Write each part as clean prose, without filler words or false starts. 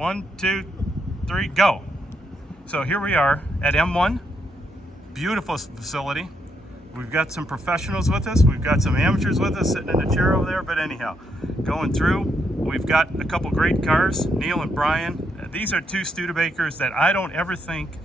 1, 2, 3, go. So here we are at M1. Beautiful facility. We've got some professionals with us. We've got some amateurs with us sitting in the chair over there. But anyhow, going through, we've got a couple great cars, Neil and Brian. These are two Studebakers that I don't ever think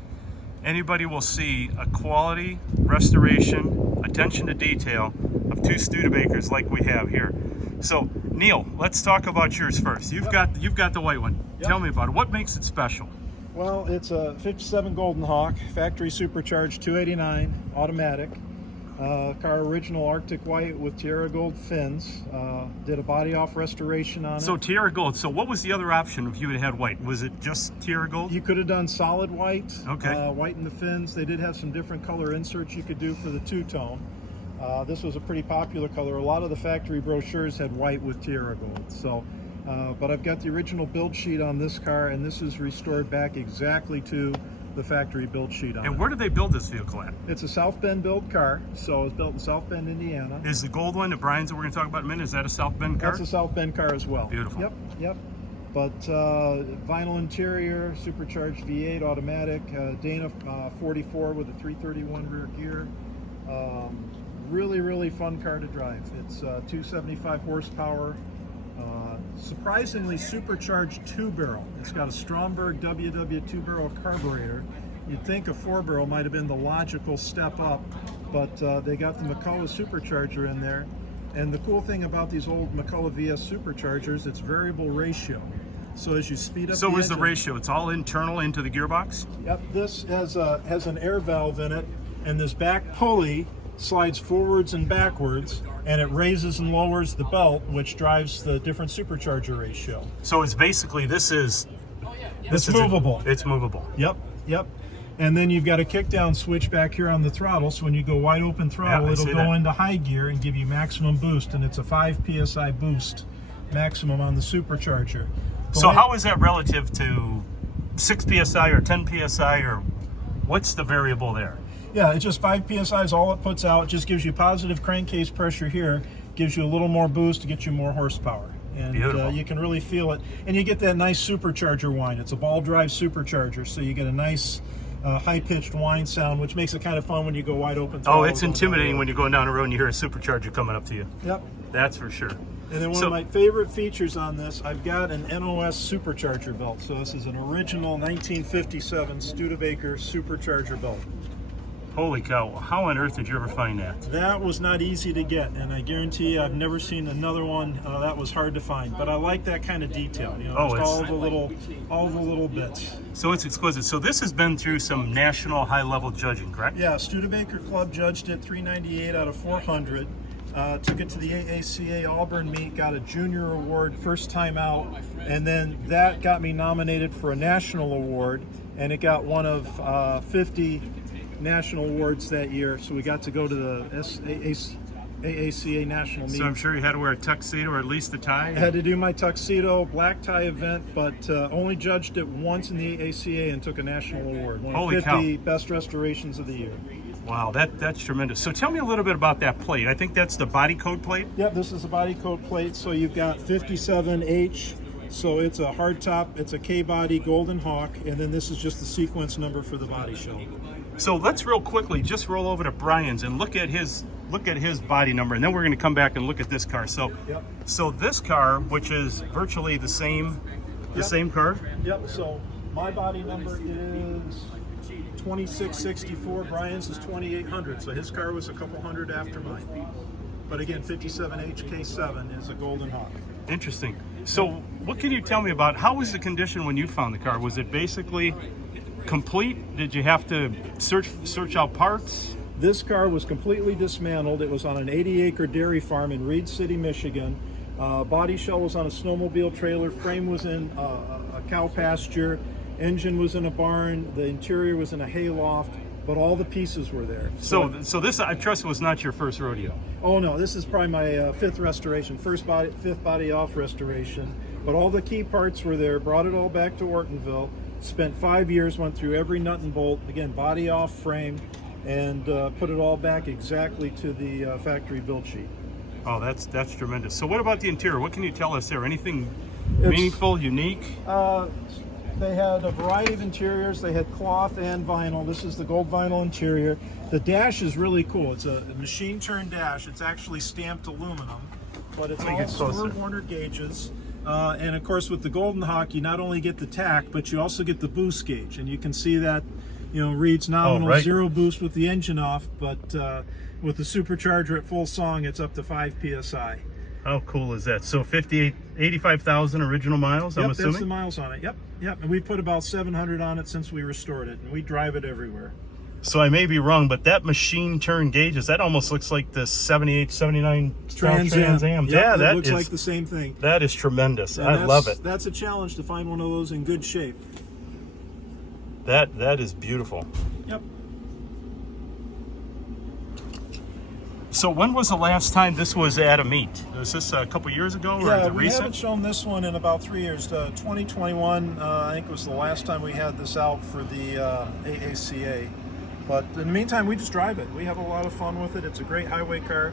anybody will see a quality restoration, attention to detail of two Studebakers like we have here. So Neil, let's talk about yours first. You've got the white one. Yep. Tell me about it. What makes it special? Well, it's a 57 Golden Hawk, factory supercharged 289 automatic. Car original Arctic white with Tierra Gold fins. Did a body off restoration on it. So Tierra Gold. So what was the other option if you had white? Was it just Tierra Gold? You could have done solid white. Okay. White in the fins. They did have some different color inserts you could do for the two-tone. This was a pretty popular color. A lot of the factory brochures had white with Tierra Gold. So, but I've got the original build sheet on this car, and this is restored back exactly to the factory build sheet on it. And where did they build this vehicle at? It's a South Bend built car, so it's built in South Bend, Indiana. Is the gold one, the Brian's that we're going to talk about in a minute, is that a South Bend car? That's a South Bend car as well. Beautiful. Yep. But vinyl interior, supercharged V8 automatic, Dana 44 with a 331 rear gear. Really fun car to drive. It's 275 horsepower. Surprisingly supercharged 2-barrel. It's got a Stromberg WW 2-barrel carburetor. You'd think a 4-barrel might have been the logical step up, but they got the McCullough supercharger in there. And the cool thing about these old McCullough VS superchargers, it's variable ratio. So as you speed up So is the engine, ratio, it's all internal into the gearbox? Yep, this has an air valve in it, and this back pulley slides forwards and backwards, and it raises and lowers the belt, which drives the different supercharger ratio. So it's basically, It's movable. It's movable. Yep. And then you've got a kickdown switch back here on the throttle, so when you go wide open throttle, Yeah, it'll go that. into high gear and give you maximum boost, and it's a 5 PSI boost maximum on the supercharger. So how is that relative to 6 PSI or 10 PSI, or what's the variable there? Yeah, it's just 5 PSI is all it puts out. It just gives you positive crankcase pressure here, gives you a little more boost to get you more horsepower. And you can really feel it. And you get that nice supercharger whine. It's a ball drive supercharger, so you get a nice high-pitched whine sound, which makes it kind of fun when you go wide open. Oh, it's intimidating when you're going down the road and you hear a supercharger coming up to you. Yep. That's for sure. And then one of my favorite features on this, I've got an NOS supercharger belt. So this is an original 1957 Studebaker supercharger belt. Holy cow, how on earth did you ever find that? That was not easy to get, and I guarantee you I've never seen another one that was hard to find. But I like that kind of detail, you know, all the little bits. So it's exquisite. So this has been through some national high-level judging, correct? Yeah, Studebaker Club judged it 398 out of 400. Took it to the AACA Auburn meet, got a junior award first time out, and then that got me nominated for a national award, and it got one of 50 national awards that year, so we got to go to the AACA national meet. So I'm sure you had to wear a tuxedo or at least a tie? I had to do my tuxedo, black tie event, but only judged it once in the AACA and took a national award. One of 50 best restorations of the year. Wow, that's tremendous. So tell me a little bit about that plate. I think that's the body code plate? Yep, this is a body code plate. So you've got 57H, so it's a hardtop, it's a K-body Golden Hawk, and then this is just the sequence number for the body shell. So let's real quickly just roll over to Brian's and look at his body number, and then we're going to come back and look at this car. So, so this car, which is virtually the same car. Yep. So my body number is 2664. Brian's is 2800. So his car was a couple hundred after mine. But again, 57H K7 is a Golden Hawk. Interesting. So what can you tell me about how was the condition when you found the car? Was it basically complete? Did you have to search out parts? This car was completely dismantled. It was on an 80-acre dairy farm in Reed City, Michigan. Body shell was on a snowmobile trailer. Frame was in a cow pasture. Engine was in a barn. The interior was in a hay loft. But all the pieces were there. So this, I trust, was not your first rodeo. Oh no, this is probably my fifth restoration, fifth body off restoration. But all the key parts were there. Brought it all back to Ortonville. Spent 5 years, went through every nut and bolt, again, body off frame, and put it all back exactly to the factory build sheet. Oh, that's tremendous. So what about the interior? What can you tell us there? Anything Meaningful, unique. They had a variety of interiors. They had cloth and vinyl. This is the gold vinyl interior. The dash is really cool. It's a machine turned dash. It's actually stamped aluminum, but it's all Stuart Warner gauges. And of course, with the Golden Hawk, you not only get the tack, but you also get the boost gauge. And you can see that, reads nominal 0 boost with the engine off, but with the supercharger at full song, it's up to 5 psi. How cool is that? So 85,000 original miles, I'm assuming? That's the miles on it. Yep. And we put about 700 on it since we restored it, and we drive it everywhere. So I may be wrong, but that machine turn gauges, that almost looks like the 78, 79 Trans Am. Yeah, that looks like the same thing. That is tremendous. I love it. That's a challenge to find one of those in good shape. That is beautiful. Yep. So when was the last time this was at a meet? Was this a couple years ago, or is it we recent? haven't shown this one in about 3 years. 2021, I think, was the last time we had this out for the AACA. But in the meantime, we just drive it. We have a lot of fun with it. It's a great highway car.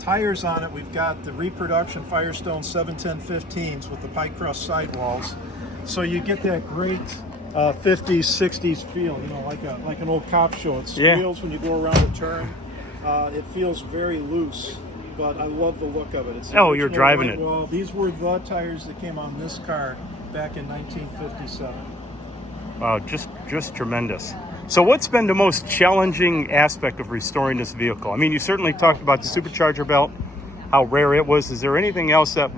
Tires on it, we've got the reproduction Firestone 710-15s with the pie crust sidewalls. So you get that great 50s, 60s feel, like an old cop show. It squeals when you go around a turn. It feels very loose, but I love the look of it. You're driving it. Well, these were the tires that came on this car back in 1957. Wow, just tremendous. So what's been the most challenging aspect of restoring this vehicle? I mean, you certainly talked about the supercharger belt, how rare it was. Is there anything else that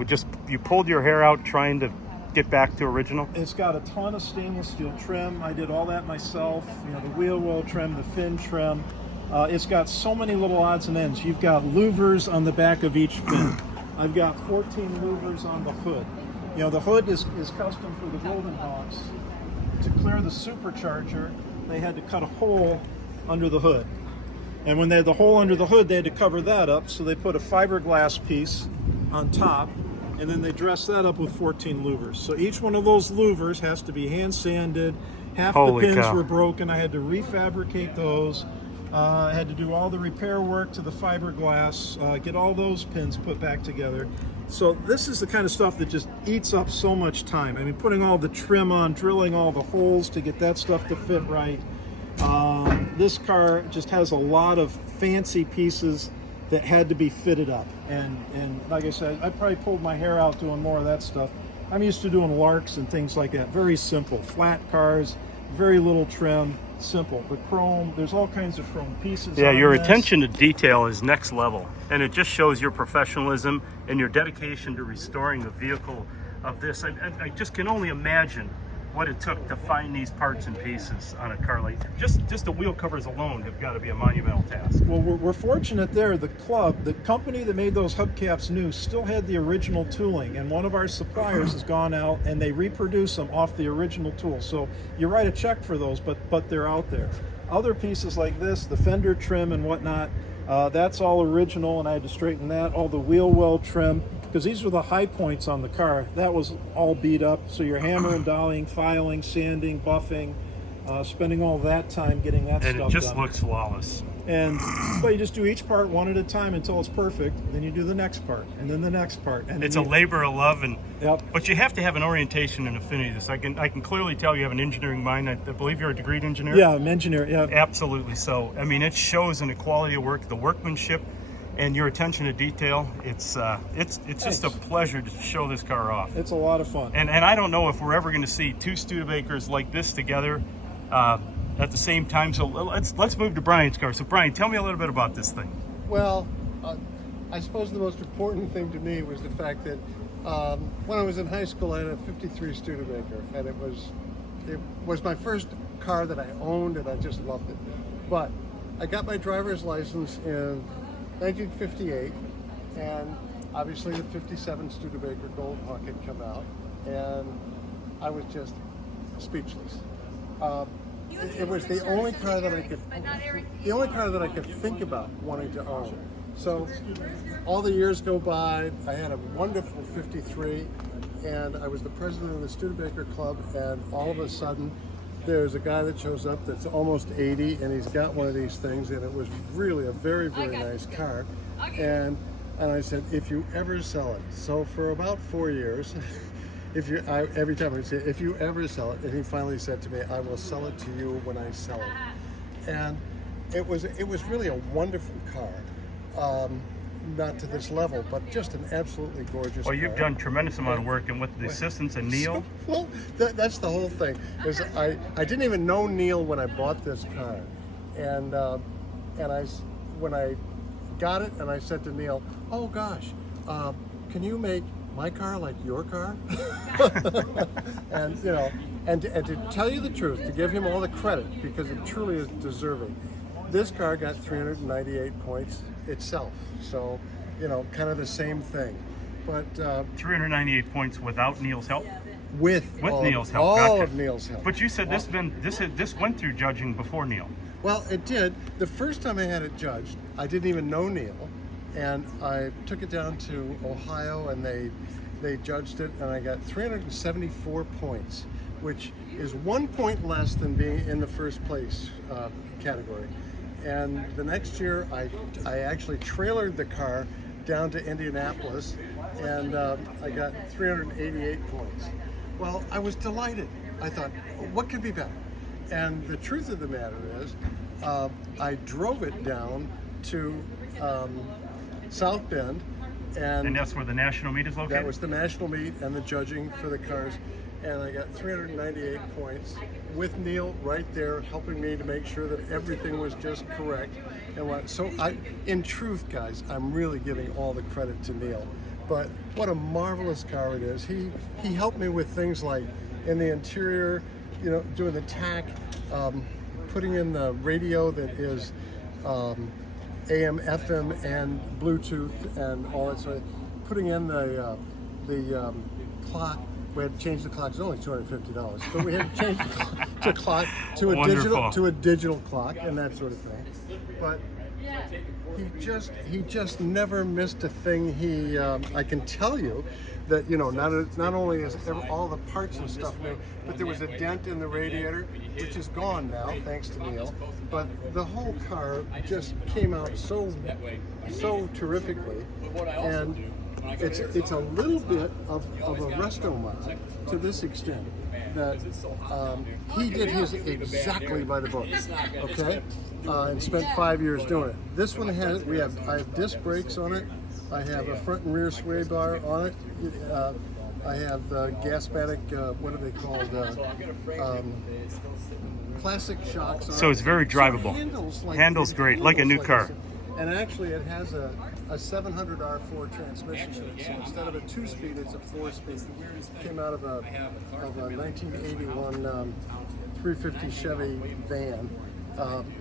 you pulled your hair out trying to get back to original? It's got a ton of stainless steel trim. I did all that myself. The wheel well trim, the fin trim. It's got so many little odds and ends. You've got louvers on the back of each fin. I've got 14 louvers on the hood. The hood is custom for the Golden Hawks. To clear the supercharger, they had to cut a hole under the hood. And when they had the hole under the hood, they had to cover that up, so they put a fiberglass piece on top, and then they dressed that up with 14 louvers. So each one of those louvers has to be hand sanded. Half the pins were broken. I had to refabricate those. I had to do all the repair work to the fiberglass, get all those pins put back together. So this is the kind of stuff that just eats up so much time. I mean, putting all the trim on, drilling all the holes to get that stuff to fit right. This car just has a lot of fancy pieces that had to be fitted up. And like I said, I probably pulled my hair out doing more of that stuff. I'm used to doing larks and things like that. Very simple, flat cars, very little trim. Simple. The chrome, there's all kinds of chrome pieces. Yeah, your attention to detail is next level, and it just shows your professionalism and your dedication to restoring a vehicle of this. I just can only imagine what it took to find these parts and pieces on a car like just the wheel covers alone have got to be a monumental task. Well, we're fortunate there. The company that made those hubcaps new still had the original tooling, and one of our suppliers has gone out and they reproduce them off the original tool. So you write a check for those, but they're out there. Other pieces like this, the fender trim and whatnot, that's all original, and I had to straighten that. All the wheel well trim, because these were the high points on the car. That was all beat up, so you're hammering, dollying, filing, sanding, buffing, spending all that time getting that stuff done. And it just looks flawless. But you just do each part one at a time until it's perfect. Then you do the next part, and then the next part. And it's a labor of love, but you have to have an orientation and affinity to this. I can clearly tell you have an engineering mind. I believe you're a degreed engineer. Yeah, I'm an engineer. Yeah, absolutely. So I mean, it shows in the quality of work, the workmanship, and your attention to detail. It's just a pleasure to show this car off. It's a lot of fun. And I don't know if we're ever going to see two Studebakers like this together at the same time. So let's move to Brian's car. So Brian, tell me a little bit about this thing. Well, I suppose the most important thing to me was the fact that when I was in high school, I had a '53 Studebaker, and it was my first car that I owned, and I just loved it. But I got my driver's license in 1958, and obviously the '57 Studebaker Golden Hawk had come out, and I was just speechless. It was the only car that I could think about wanting to own. So all the years go by. I had a wonderful '53, and I was the president of the Studebaker Club, and all of a sudden there's a guy that shows up that's almost 80, and he's got one of these things, and it was really a very, very nice car. And And I said, if you ever sell it. So for about 4 years, every time I would say, if you ever sell it, and he finally said to me, I will sell it to you when I sell it. And it was really a wonderful car. Not to this level, but just an absolutely gorgeous Well, you've car. done tremendous amount of work, and with the assistance of Neil. Well, that's the whole thing. Is I didn't even know Neil when I bought this car, and when I got it, and I said to Neil, "Oh gosh, can you make my car like your car?" And you know, and to tell you the truth, to give him all the credit because it truly is deserving. This car got 398 points itself, so you know, kind of the same thing. But 398 points without Neil's help. With Neil's help, all gotcha. of Neil's help. But you said this went through judging before Neil. Well, it did. The first time I had it judged, I didn't even know Neil, and I took it down to Ohio, and they judged it, and I got 374 points, which is 1 point less than being in the first place category. And the next year, I actually trailered the car down to Indianapolis, and I got 388 points. Well, I was delighted. I thought, what could be better? And the truth of the matter is, I drove it down to South Bend, And that's where the national meet is located? that was the national meet and the judging for the cars. And I got 398 points with Neil right there helping me to make sure that everything was just correct. And so in truth, guys, I'm really giving all the credit to Neil. But what a marvelous car it is. He helped me with things like in the interior, you know, doing the tack, putting in the radio that is AM, FM, and Bluetooth, and all that sort of. Putting in the clock. We had to change the clock. It's only $250, but we had to change the clock to a digital clock and that sort of thing. But he just never missed a thing. I can tell you that, you know, not only is all the parts and stuff new, but there was a dent in the radiator, which is gone now thanks to Neil. But the whole car just came out so terrifically, and it's a little bit of a resto mod to this extent that he did his exactly by the book, okay, and spent 5 years doing it. This one I have disc brakes on it. I have a front and rear sway bar on it. I have the Gasmatic, what are they called? Classic shocks on it. So it's very drivable. Handles great, like a new car. And actually it has a 700R4 transmission in it. So instead of a 2-speed, it's a 4-speed. Came out of a 1981 350 Chevy van.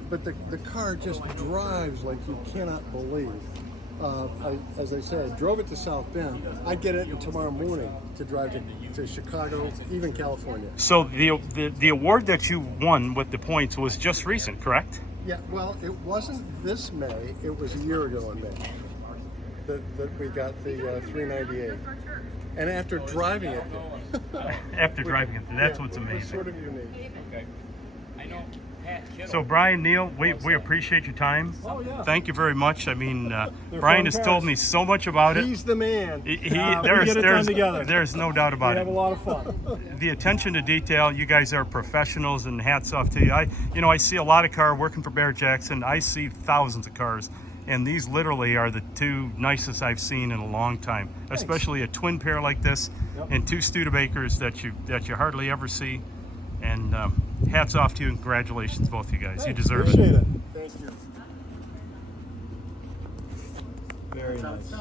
But the car just drives like you cannot believe. As I said, I drove it to South Bend. I'd get it tomorrow morning to drive to Chicago, even California. So the award that you won with the points was just recent, correct? Yeah, well, it wasn't this May. It was a year ago in May that we got the 398. And after driving it there. After driving it, that's what's It was amazing. sort of unique. So Brian, Neil, we appreciate your time. Oh, yeah. Thank you very much. I mean, They're Brian fun has cars. told me so much about it. He's the man. We get it done together. There's no doubt We about have a it. lot of fun. The attention to detail, you guys are professionals, and hats off to you. I see a lot of car working for Bear Jackson. I see thousands of cars, and these literally are the two nicest I've seen in a long time. Thanks. Especially a twin pair like this, Yep. and two Studebakers that you hardly ever see. And hats off to you, and congratulations, both of you guys. You Thanks. deserve it. Appreciate it. Thank you. Very nice.